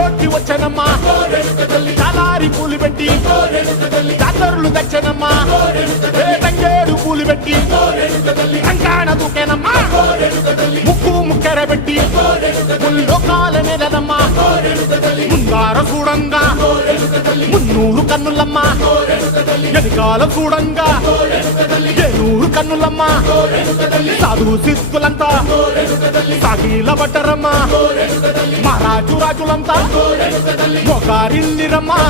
జ్యోతి వచ్చనమ్మా చాలారి పూలు పెట్టి జాతరులు తెచ్చనమ్మా తంగేడు పూలు పెట్టి కంకాణ దూకేనమ్మా ముక్కు ముక్కెర పెట్టి ముల్లోకాల నెలనమ్మా ముందార చూడంగా మున్నూరు కన్నులమ్మా ఎనకాల చూడంగా ఏనూరు కన్నులమ్మా సాధువు సిద్ధులంతా సాగిల బట్టరమ్మా మహారాజు రాజులంతా మొగారిల్లిరమ్మా